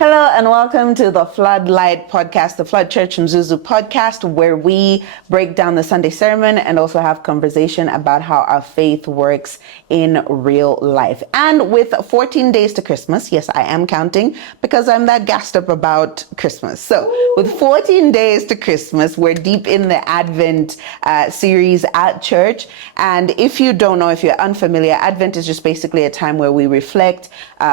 Hello and welcome to the Floodlight Podcast, the Flood Church Mzuzu podcast, where we break down the Sunday sermon and also have conversation about how our faith works in real life. And with 14 days to Christmas, yes, I am counting because I'm that gassed up about Christmas. So with 14 days to Christmas, we're deep in the Advent series at church. And if you don't know, if you're unfamiliar, Advent is just basically a time where we reflect,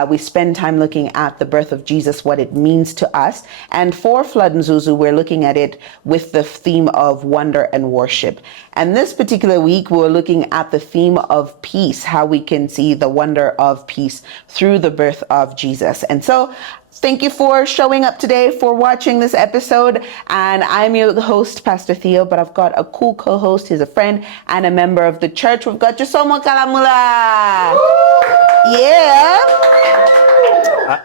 we spend time looking at the birth of Jesus, what it means to us. And for Flood Mzuzu, we're looking at it with the theme of wonder and worship. And this particular week, we're looking at the theme of peace, how we can see the wonder of peace through the birth of Jesus. And so thank you for showing up today, for watching this episode. And I'm your host, Pastor Theo, but I've got a cool co-host. He's a friend and a member of the church. We've got Chisomo Kalamula. Yeah.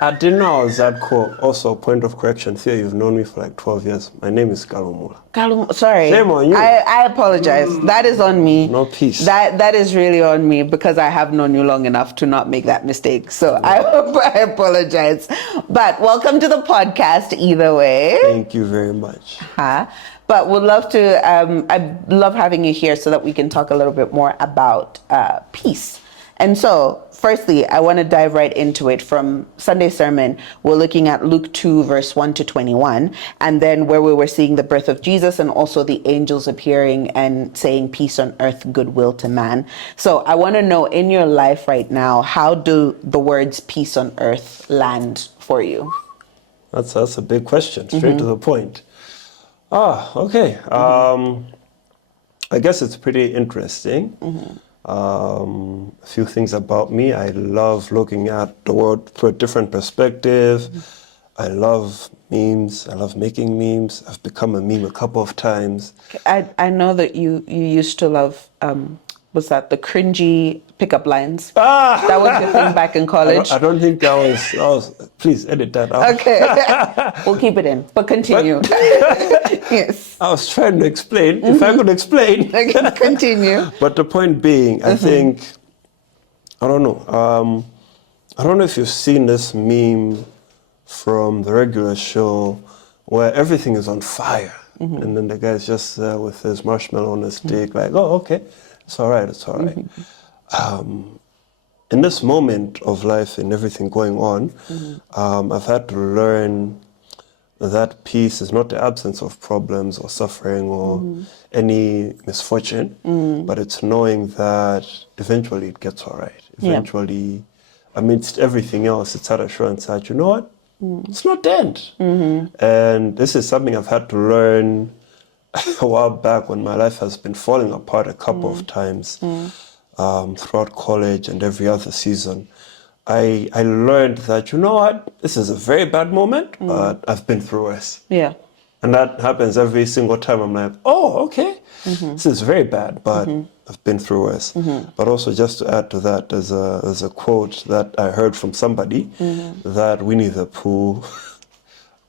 I didn't know I was that cool. Also, point of correction, Theo, you've known me for like 12 years. My name is Kalumula. Sorry. Shame on you. I apologize. That is on me. No peace. That is really on me because I have known you long enough to not make that mistake. So I apologize. But welcome to the podcast either way. Thank you very much. But would love to, I love having you here so that we can talk a little bit more about peace. And so, firstly, I want to dive right into it. From Sunday sermon, we're looking at Luke 2, verse 1 to 21, and then where we were seeing the birth of Jesus and also the angels appearing and saying peace on earth, goodwill to man. So I want to know, in your life right now, how do the words peace on earth land for you? That's a big question, straight to the point. Okay. I guess it's pretty interesting. A few things about me. I love looking at the world through a different perspective. I love memes. I love making memes. I've become a meme a couple of times. I know that you used to love, was that the cringy pickup lines? That was your thing back in college? I don't think that was, please edit that out. Okay. We'll keep it in, but continue. Yes. I was trying to explain, if I could explain. Continue. But the point being, I think, I don't know if you've seen this meme from the regular show where everything is on fire. And then the guy's just there with his marshmallow on his stick, like, oh, okay, it's all right, it's all right. In this moment of life and everything going on, I've had to learn that peace is not the absence of problems or suffering or any misfortune, but it's knowing that eventually it gets all right. Eventually, amidst everything else, it's that assurance that, you know what, it's not the end. And this is something I've had to learn a while back when my life has been falling apart a couple of times throughout college and every other season. I learned that, you know what, this is a very bad moment, but I've been through worse. Yeah. And that happens every single time. I'm like, oh, okay, this is very bad, but I've been through worse. But also, just to add to that, there's a quote that I heard from somebody that Winnie the Pooh,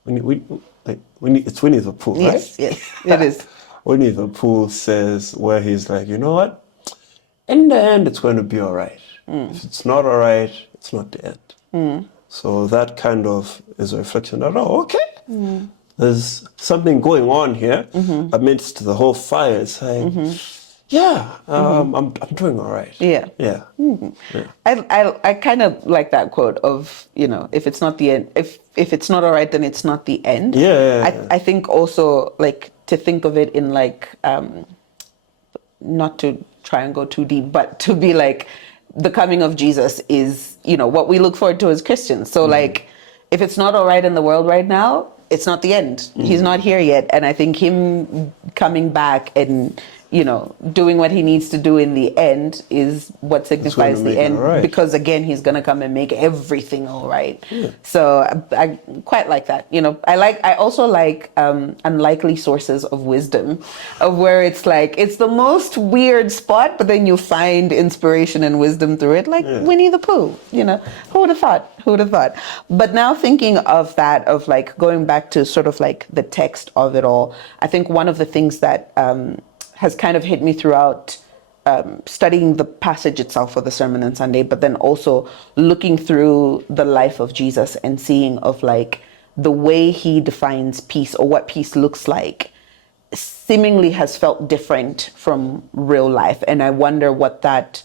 it's Winnie the Pooh, right? Yes, it is. Winnie the Pooh says, where he's like, you know what, in the end, it's going to be all right. If it's not all right, it's not the end. So that kind of is a reflection that, oh, okay, there's something going on here amidst the whole fire. It's like, I'm doing all right. Yeah. I kind of like that quote of, you know, if it's not the end, if it's not all right, then it's not the end. I think also, like, to think of it in like, not to try and go too deep, but to be like, the coming of Jesus is, you know, what we look forward to as Christians. So like, if it's not all right in the world right now, it's not the end. He's not here yet. And I think him coming back and, you know, doing what he needs to do in the end is what signifies the end. Right. Because again, he's going to come and make everything all right. So I quite like that. You know, I also like unlikely sources of wisdom, of where it's like, it's the most weird spot, but then you find inspiration and wisdom through it, like Winnie the Pooh, you know, who would have thought? But now thinking of that, of like going back to sort of like the text of it all, I think one of the things that has kind of hit me throughout studying the passage itself for the sermon on Sunday, but then also looking through the life of Jesus and seeing of like the way he defines peace or what peace looks like seemingly has felt different from real life. And I wonder what that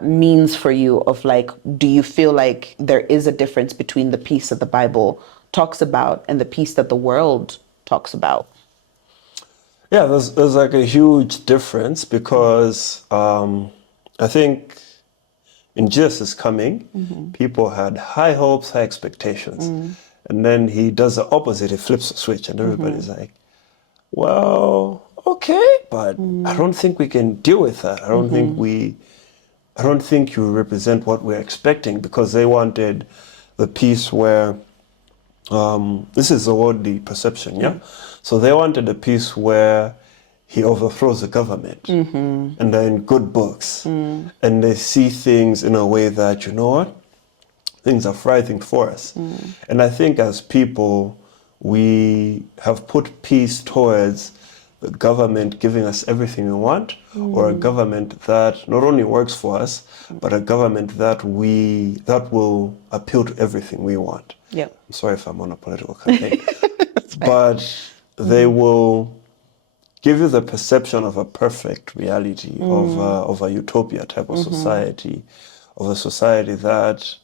means for you of like, do you feel like there is a difference between the peace that the Bible talks about and the peace that the world talks about? Yeah, there's like a huge difference because I think in Jesus' coming, people had high hopes, high expectations. And then he does the opposite, he flips the switch and everybody's like, well, okay, but I don't think we can deal with that. I don't think you represent what we're expecting, because they wanted the peace where this is the worldly perception, yeah? So they wanted a peace where he overthrows the government and they're in good books and they see things in a way that, you know what, things are thriving for us. And I think as people, we have put peace towards the government giving us everything we want, or a government that not only works for us, but a government that will appeal to everything we want. Yeah. I'm sorry if I'm on a political campaign. But they will give you the perception of a perfect reality, of a utopia type of society, of a society that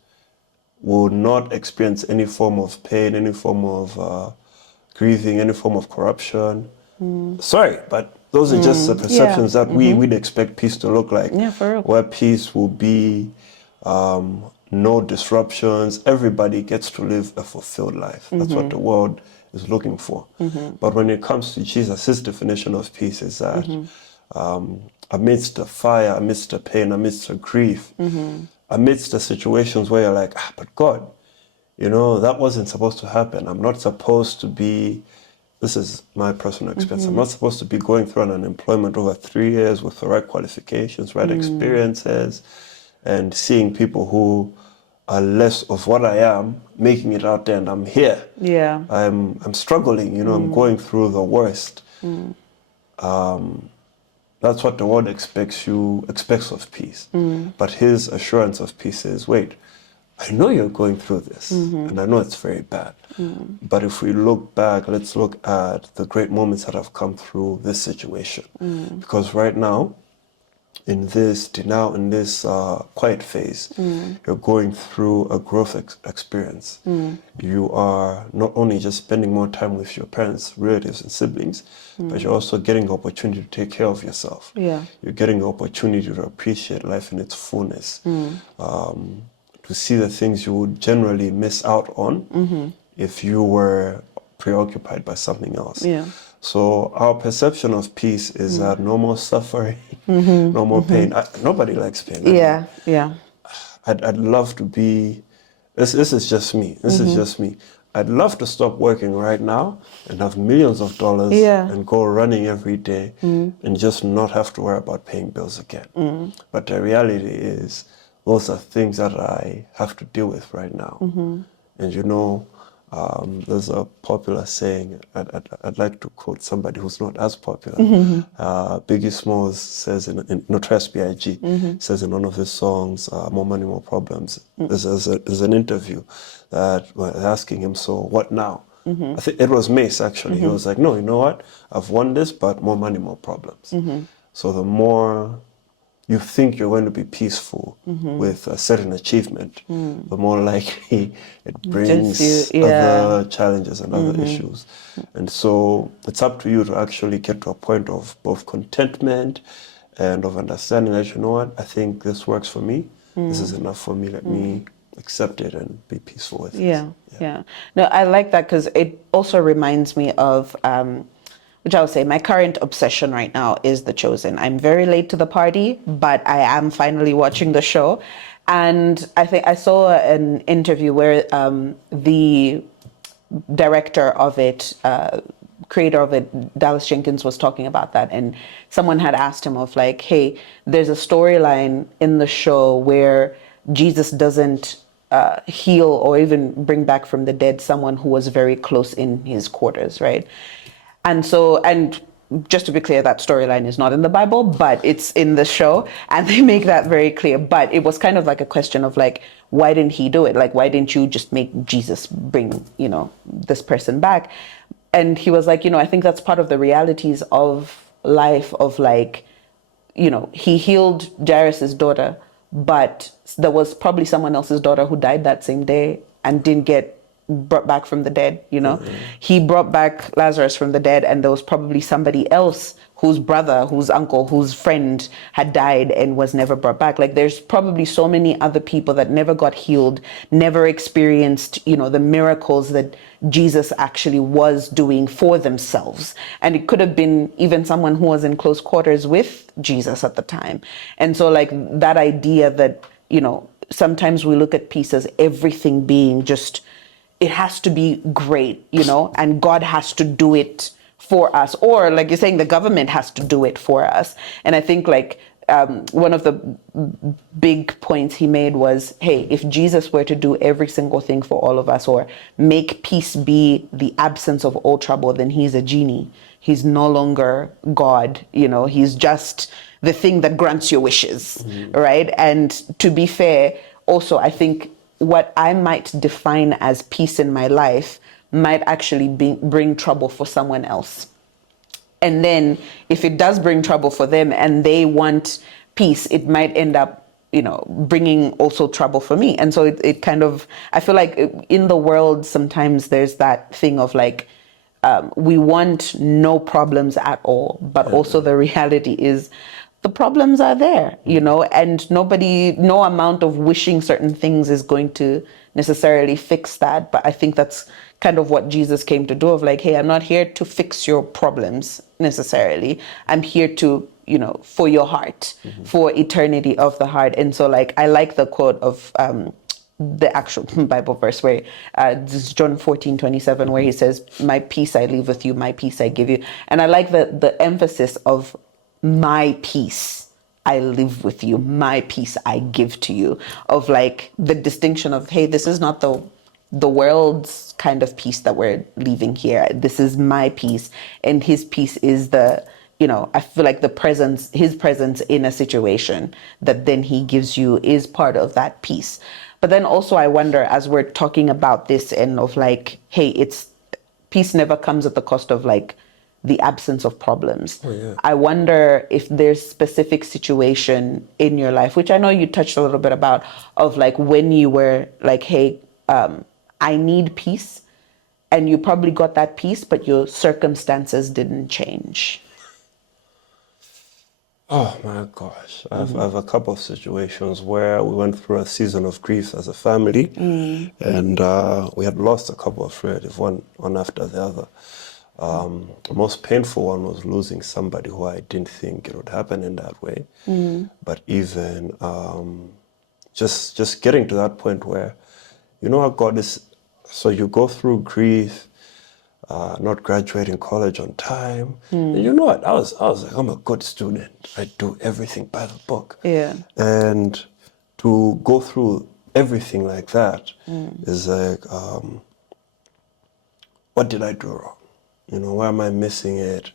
will not experience any form of pain, any form of grieving, any form of corruption. Sorry, but those are just the perceptions that we'd expect peace to look like. Yeah, for real. Where peace will be no disruptions, everybody gets to live a fulfilled life. That's what the world is looking for. But when it comes to Jesus, his definition of peace is that amidst the fire, amidst the pain, amidst the grief, amidst the situations where you're like, but God, you know, that wasn't supposed to happen. I'm not supposed to be, this is my personal experience, I'm not supposed to be going through an unemployment over 3 years with the right qualifications, right experiences, and seeing people who are less of what I am, making it out there, and I'm here. Yeah. I'm struggling, you know, I'm going through the worst. That's what the world expects of peace. But his assurance of peace is, wait, I know you're going through this, and I know it's very bad. But if we look back, let's look at the great moments that have come through this situation. Because right now, in this denial, in this quiet phase, you're going through a growth experience. You are not only just spending more time with your parents, relatives, and siblings, but you're also getting the opportunity to take care of yourself. Yeah. You're getting the opportunity to appreciate life in its fullness, to see the things you would generally miss out on if you were preoccupied by something else. Yeah. So our perception of peace is that no more suffering, no more pain. Nobody likes pain. Yeah, yeah. I'd love to be, this is just me, this is just me. I'd love to stop working right now and have millions of dollars and go running every day and just not have to worry about paying bills again. But the reality is, those are things that I have to deal with right now. And you know, there's a popular saying, I'd like to quote somebody who's not as popular. Biggie Smalls says, in Notorious B.I.G., says in one of his songs, More Money, More Problems, there's an interview that was asking him, so what now? I think it was Mace, actually. He was like, no, you know what? I've won this, but more money, more problems. So the more you think you're going to be peaceful with a certain achievement, the more likely it brings other challenges and other issues. And so it's up to you to actually get to a point of both contentment and of understanding that, you know what, I think this works for me. This is enough for me. Let me accept it and be peaceful with it. Yeah. No, I like that because it also reminds me of which I would say my current obsession right now is The Chosen. I'm very late to the party, but I am finally watching the show. And I think I saw an interview where the director of it, creator of it, Dallas Jenkins, was talking about that. And someone had asked him of like, hey, there's a storyline in the show where Jesus doesn't heal or even bring back from the dead someone who was very close in his quarters, right? And so, and just to be clear, that storyline is not in the Bible, but it's in the show, and they make that very clear. But it was kind of like a question of like, why didn't he do it? Like, why didn't you just make Jesus bring, this person back? And he was like, I think that's part of the realities of life, of like, he healed Jairus's daughter, but there was probably someone else's daughter who died that same day and didn't get brought back from the dead. He brought back Lazarus from the dead, and there was probably somebody else whose brother, whose uncle, whose friend had died and was never brought back. Like, there's probably so many other people that never got healed, never experienced, the miracles that Jesus actually was doing for themselves. And it could have been even someone who was in close quarters with Jesus at the time. And so like that idea that, sometimes we look at peace as everything being just, it has to be great, and God has to do it for us, or like you're saying, the government has to do it for us. And I think like one of the big points he made was, hey, if Jesus were to do every single thing for all of us, or make peace be the absence of all trouble, then he's a genie. He's no longer God, he's just the thing that grants your wishes, right? And to be fair, also, I think what I might define as peace in my life might actually bring trouble for someone else. And then if it does bring trouble for them and they want peace, it might end up, bringing also trouble for me. And so it kind of, I feel like in the world, sometimes there's that thing of like, we want no problems at all, but also the reality is the problems are there, and no amount of wishing certain things is going to necessarily fix that. But I think that's kind of what Jesus came to do, of like, hey, I'm not here to fix your problems necessarily. I'm here to, for your heart, for eternity of the heart. And so like, I like the quote of, the actual Bible verse where this is John 14:27, where he says, my peace I leave with you, my peace I give you. And I like the emphasis of my peace I live with you, my peace I give to you, of like the distinction of, hey, this is not the world's kind of peace that we're leaving here. This is my peace, and his peace is the, I feel like his presence in a situation that then he gives you is part of that peace. But then also I wonder, as we're talking about this and of like, hey, peace never comes at the cost of like the absence of problems. I wonder if there's specific situation in your life, which I know you touched a little bit about, of like when you were like, hey, I need peace, and you probably got that peace, but your circumstances didn't change. Oh my gosh. I have a couple of situations where we went through a season of grief as a family, and we had lost a couple of relatives, one after the other. The most painful one was losing somebody who I didn't think it would happen in that way. But even just getting to that point where, how God is, so you go through grief, not graduating college on time. And you know what? I was like, I'm a good student. I do everything by the book. Yeah. And to go through everything like that is like, what did I do wrong? Where am I missing it?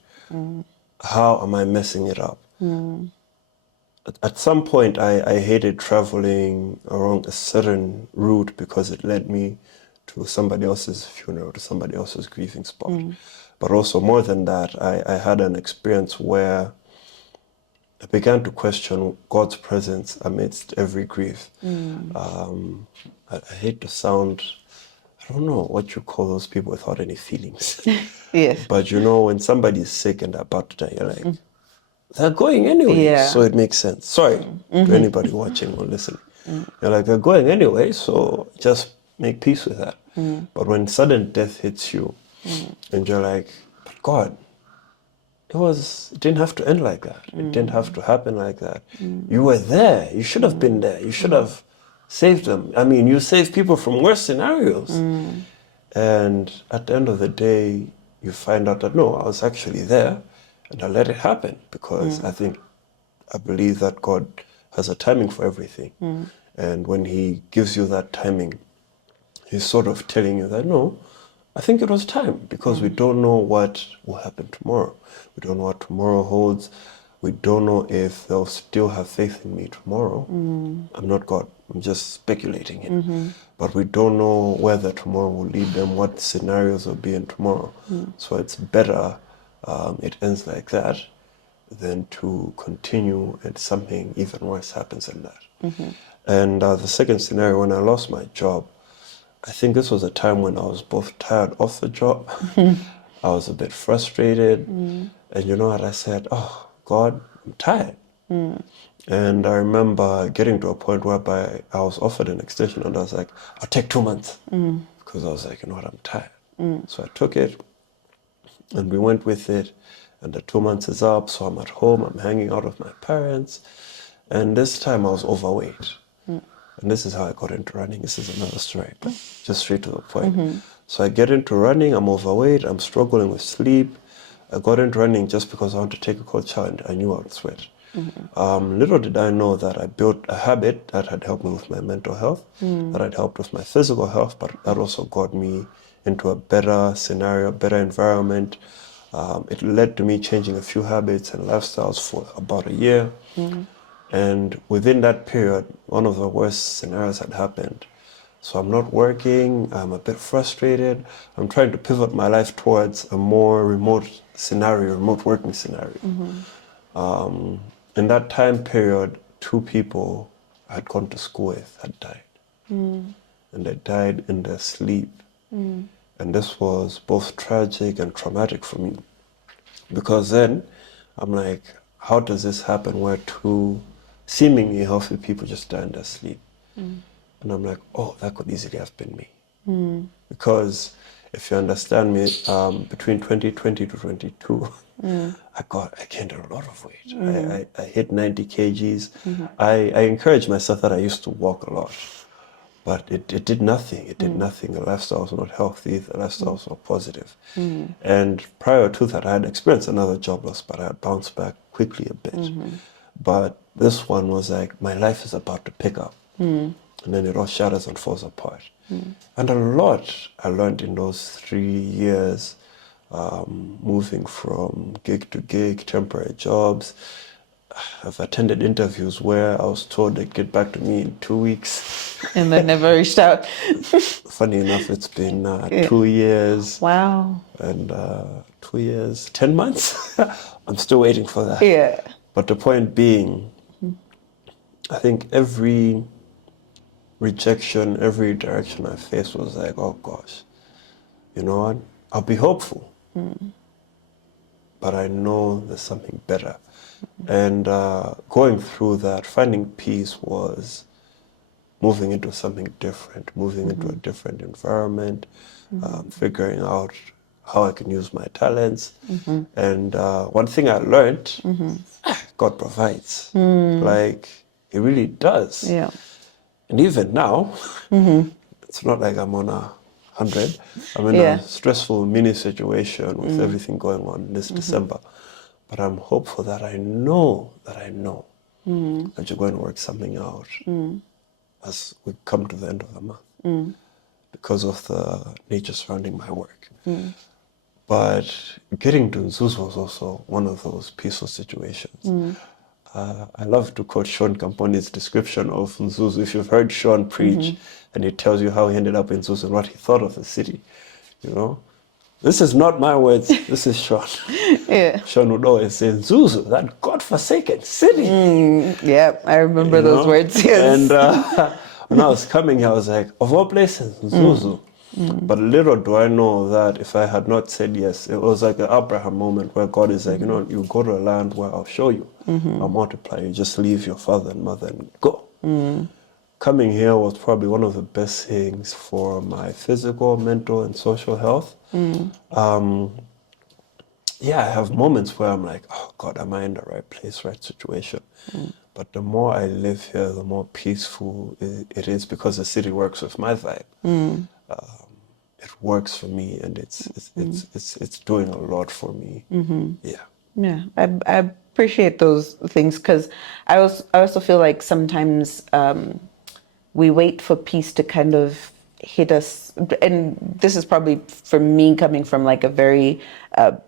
How am I messing it up? At some point, I hated traveling along a certain route because it led me to somebody else's funeral, to somebody else's grieving spot. But also more than that, I had an experience where I began to question God's presence amidst every grief. I hate to sound, I don't know what you call those people without any feelings. Yes. But when somebody's sick and they're about to die, you're like, they're going anyway, Yeah. so it makes sense. Sorry to anybody watching or listening. You're like, they're going anyway, so just make peace with that. But when sudden death hits you, and you're like, but God, it didn't have to end like that. It didn't have to happen like that. You were there. You should have been there. You should have saved them. I mean, you saved people from worse scenarios. And at the end of the day, you find out that, no, I was actually there, and I let it happen because I believe that God has a timing for everything. And when he gives you that timing, he's sort of telling you that, no, I think it was time because we don't know what will happen tomorrow. We don't know what tomorrow holds. We don't know if they'll still have faith in me tomorrow. I'm not God. I'm just speculating it. But we don't know whether tomorrow will lead them, what scenarios will be in tomorrow. So it's better it ends like that than to continue and something even worse happens than that. And the second scenario, when I lost my job, I think this was a time when I was both tired of the job. I was a bit frustrated. And you know what I said? Oh, God, I'm tired. And I remember getting to a point whereby I was offered an extension and I was like, I'll take 2 months. Because I was like, you know what, I'm tired. So I took it and we went with it. And the 2 months is up, so I'm at home, I'm hanging out with my parents. And this time I was overweight. And this is how I got into running. This is another story, but just straight to the point. So I get into running, I'm overweight, I'm struggling with sleep. I got into running just because I wanted to take a cold shower and I knew I would sweat. Little did I know that I built a habit that had helped me with my mental health, that had helped with my physical health, but that also got me into a better scenario, better environment. It led to me changing a few habits and lifestyles for about a year. And within that period, one of the worst scenarios had happened. So I'm not working, I'm a bit frustrated. I'm trying to pivot my life towards a more remote scenario, remote working scenario. In that time period, 2 people I had gone to school with had died. And they died in their sleep. And this was both tragic and traumatic for me. Because then I'm like, how does this happen where 2 seemingly healthy people just die in their sleep? And I'm like, oh, that could easily have been me. Because if you understand me, between 2020 to 22, I gained a lot of weight. I hit 90 kgs. I encouraged myself that I used to walk a lot. But it did nothing. It did nothing. The lifestyle was not healthy. The lifestyle was not positive. And prior to that, I had experienced another job loss, but I had bounced back quickly a bit. But this one was like, my life is about to pick up. And then it all shatters and falls apart. And a lot I learned in those 3 years, moving from gig to gig, temporary jobs. I've attended interviews where I was told they'd get back to me in 2 weeks. And they never reached out. Funny enough, it's been 2 years. Wow. And 2 years, 10 months. I'm still waiting for that. Yeah. But the point being, I think every rejection, every direction I faced was like, oh gosh, you know what? I'll be hopeful. But I know there's something better. And going through that, finding peace was moving into something different, moving into a different environment, figuring out how I can use my talents. And one thing I learned, God provides. Like, He really does. Yeah. And even now, it's not like I'm on 100. I'm in a stressful mini situation with everything going on this December. But I'm hopeful that I know that you're going to work something out as we come to the end of the month because of the nature surrounding my work. But getting to Mzuzu was also one of those peaceful situations. I love to quote Sean Campone's description of Mzuzu. If you've heard Sean preach and he tells you how he ended up in Mzuzu and what he thought of the city, you know, this is not my words, this is Sean. Sean would always say, Mzuzu, that godforsaken city. Yeah, I remember those words, yes. And when I was coming here, I was like, of all places, Mzuzu. But little do I know that if I had not said yes, it was like an Abraham moment where God is like, you know, you go to a land where I'll show you, I'll multiply you, just leave your father and mother and go. Coming here was probably one of the best things for my physical, mental, and social health. I have moments where I'm like, oh God, am I in the right place, right situation? But the more I live here, the more peaceful it is because the city works with my vibe. It works for me, and it's doing a lot for me. Yeah, I appreciate those things because I also feel like sometimes we wait for peace to kind of hit us, and this is probably for me coming from like a very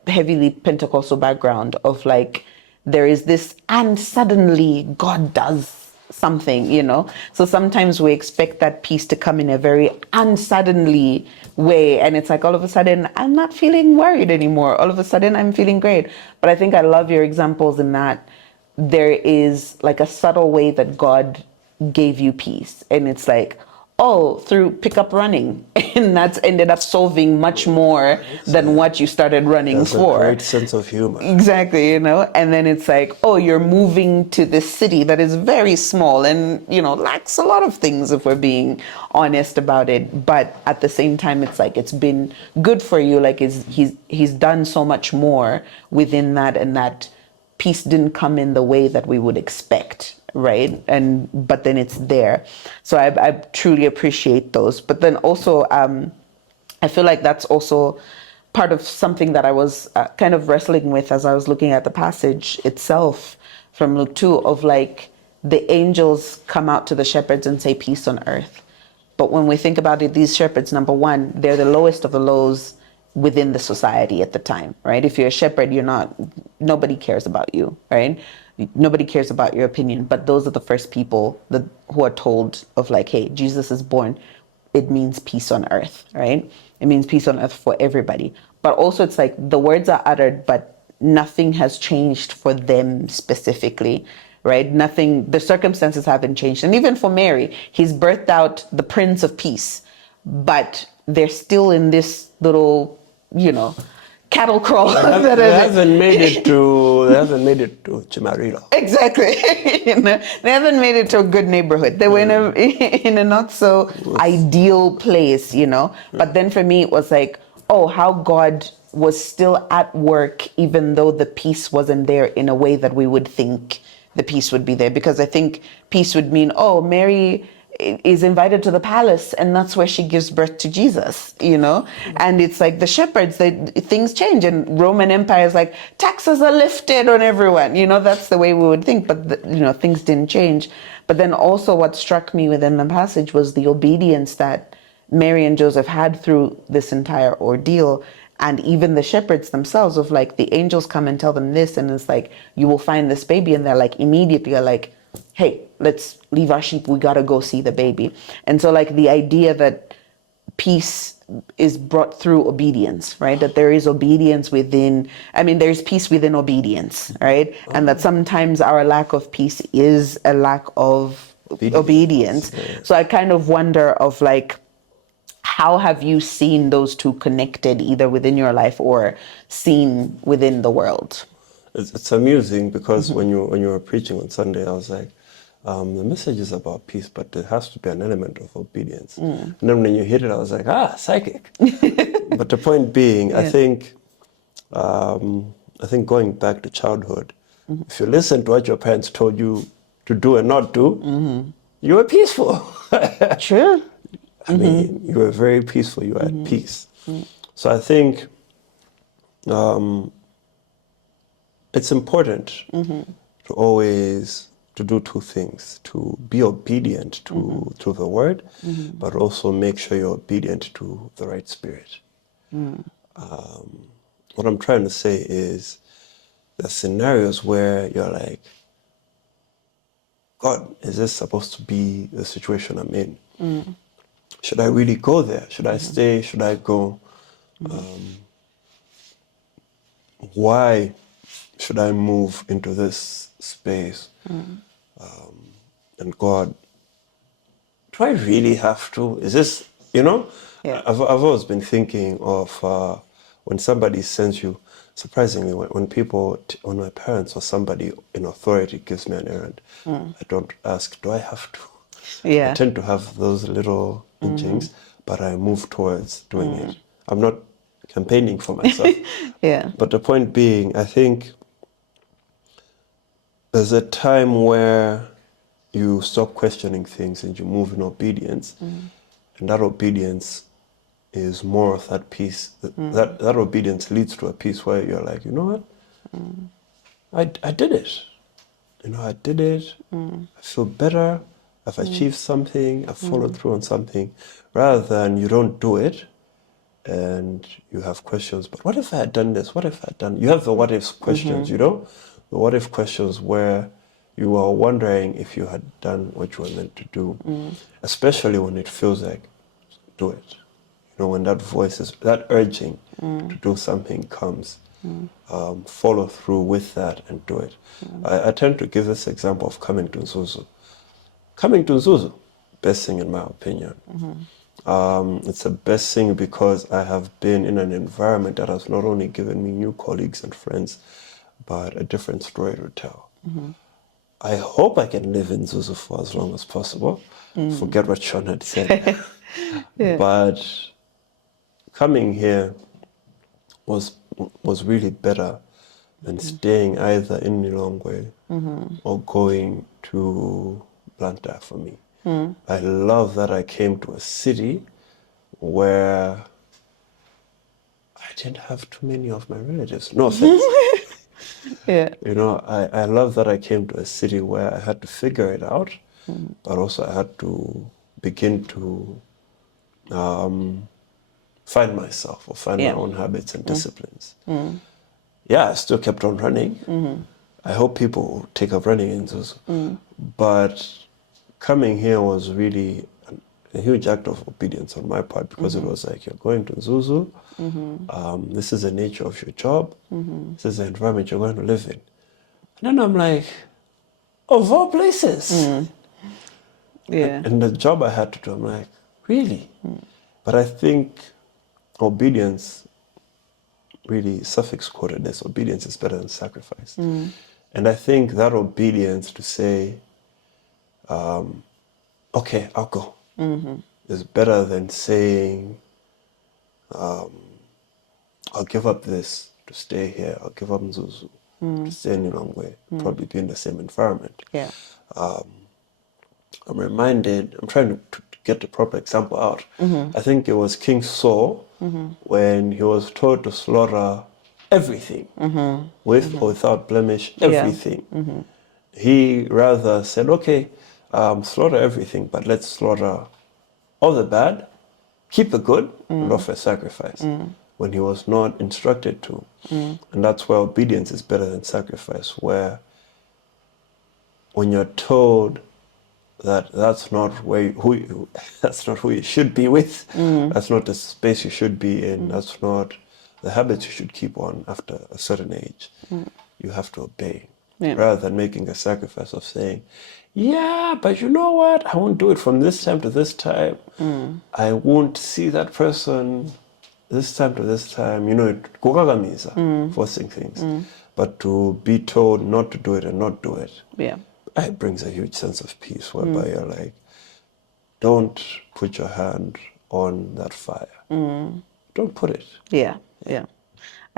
heavily Pentecostal background of like, there is this, and suddenly God does something, you know? So sometimes we expect that peace to come in a very unsuddenly way. And it's like, all of a sudden, I'm not feeling worried anymore. All of a sudden, I'm feeling great. But I think I love your examples in that there is like a subtle way that God gave you peace. And it's like, oh, through pick up running. And that's ended up solving much more than what you started running That's for. a great sense of humor. Exactly, you know, and then it's like, oh, you're moving to this city that is very small and, you know, lacks a lot of things if we're being honest about it. But at the same time, it's like, it's been good for you. Like he's done so much more within that, and that peace didn't come in the way that we would expect, right? But then it's there. So I truly appreciate those. But then also, I feel like that's also part of something that I was kind of wrestling with as I was looking at the passage itself from Luke 2 of like, the angels come out to the shepherds and say peace on earth. But when we think about it, these shepherds, number one, they're the lowest of the lows within the society at the time, right? If you're a shepherd, nobody cares about you, right? Nobody cares about your opinion. But those are the first people who are told of like, hey, Jesus is born. It means peace on earth, right? It means peace on earth for everybody. But also it's like the words are uttered, but nothing has changed for them specifically, right? Nothing, the circumstances haven't changed. And even for Mary, he's birthed out the Prince of Peace, but they're still in this little, you know, cattle crawl. They haven't made it to Chimarilo. Exactly. You know, they haven't made it to a good neighborhood. They were in a not so ideal place, you know. But then for me, it was like, oh, how God was still at work, even though the peace wasn't there in a way that we would think the peace would be there. Because I think peace would mean, oh, Mary is invited to the palace and that's where she gives birth to Jesus, you know? And it's like the shepherds, things change, and Roman Empire is like, taxes are lifted on everyone, you know? That's the way we would think, but you know, things didn't change. But then also what struck me within the passage was the obedience that Mary and Joseph had through this entire ordeal. And even the shepherds themselves, of like, the angels come and tell them this, and it's like, you will find this baby, and they're like, immediately are like, hey, let's leave our sheep, we gotta go see the baby. And so like the idea that peace is brought through obedience, right? That there is obedience within, there's peace within obedience, right? And that sometimes our lack of peace is a lack of obedience. Yeah. So I kind of wonder of like, how have you seen those two connected, either within your life or seen within the world? It's amusing because when you were preaching on Sunday, I was like, the message is about peace, but there has to be an element of obedience. And then when you hit it, I was like, psychic. But the point being, I think going back to childhood, if you listen to what your parents told you to do and not do, you were peaceful. True. You were very peaceful. You were at peace. So I think it's important to always to do two things: to be obedient to the word, but also make sure you're obedient to the right spirit. What I'm trying to say is, there are scenarios where you're like, God, is this supposed to be the situation I'm in? Should I really go there? Should I stay? Should I go? Why should I move into this space? And God, do I really have to? Is this, Yeah. I've always been thinking of when somebody sends you, surprisingly, when my parents or somebody in authority gives me an errand, I don't ask, do I have to? Yeah. I tend to have those little inchings, but I move towards doing it. I'm not campaigning for myself. Yeah. But the point being, I think there's a time where you stop questioning things and you move in obedience. And that obedience is more of that peace. That obedience leads to a peace where you're like, you know what? I did it. I did it. I feel better. I've achieved something, I've followed through on something, rather than you don't do it and you have questions, but what if I had done this? What if I had done? You have the what if questions, you know? The what if questions where you are wondering if you had done what you were meant to do, especially when it feels like, do it. You know, when that voice is, that urging to do something comes, follow through with that and do it. I tend to give this example of coming to Mzuzu. Coming to Mzuzu, best thing in my opinion. It's the best thing because I have been in an environment that has not only given me new colleagues and friends, but a different story to tell. I hope I can live in Mzuzu for as long as possible. Forget what Sean had said. But coming here was really better than staying either in Lilongwe or going to Blantyre for me. I love that I came to a city where I didn't have too many of my relatives. No offense. You know, I love that I came to a city where I had to figure it out, but also I had to begin to find myself or find my own habits and disciplines. Yeah, I still kept on running. I hope people take up running in Mzuzu. But coming here was really a huge act of obedience on my part because it was like, you're going to Mzuzu, this is the nature of your job, this is the environment you're going to live in. And then I'm like, of all places. And the job I had to do, I'm like, really? But I think obedience, really, suffix quoted this, obedience is better than sacrifice. And I think that obedience to say, okay, I'll go, is better than saying, I'll give up this to stay here, I'll give up Mzuzu to stay in Lilongwe, probably be in the same environment. I'm reminded, I'm trying to get the proper example out. I think it was King Saul when he was told to slaughter everything, with or without blemish, everything. He rather said, okay, slaughter everything, but let's slaughter all the bad, keep the good, and offer a sacrifice, when he was not instructed to. And that's where obedience is better than sacrifice, where when you're told that that's not that's not who you should be with, that's not the space you should be in, that's not the habits you should keep on after a certain age, you have to obey. Rather than making a sacrifice of saying, yeah, but you know what, I won't do it from this time to this time, I won't see that person this time to this time, you know, forcing things. But to be told not to do it and not do it, it brings a huge sense of peace, whereby you're like, don't put your hand on that fire. Don't put it.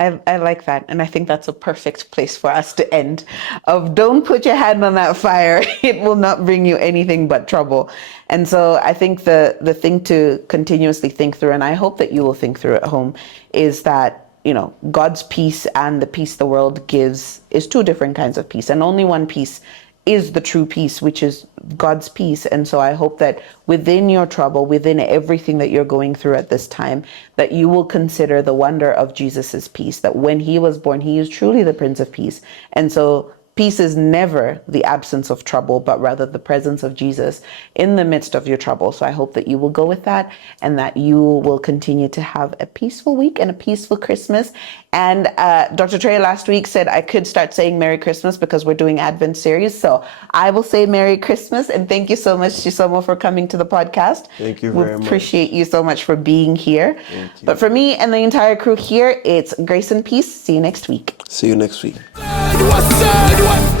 I like that. And I think that's a perfect place for us to end. Of don't put your hand on that fire. It will not bring you anything but trouble. And so I think the thing to continuously think through, and I hope that you will think through at home, is that, you know, God's peace and the peace the world gives is two different kinds of peace. And only one peace is the true peace, which is God's peace. And so I hope that within your trouble, within everything that you're going through at this time, that you will consider the wonder of Jesus's peace, that when he was born, he is truly the Prince of Peace. And so peace is never the absence of trouble, but rather the presence of Jesus in the midst of your trouble. So I hope that you will go with that and that you will continue to have a peaceful week and a peaceful Christmas. And Dr. Trey last week said I could start saying Merry Christmas because we're doing Advent series. So I will say Merry Christmas. And thank you so much, Chisomo, for coming to the podcast. Thank you very much. We appreciate you so much for being here. But for me and the entire crew here, it's grace and peace. See you next week. See you next week. What's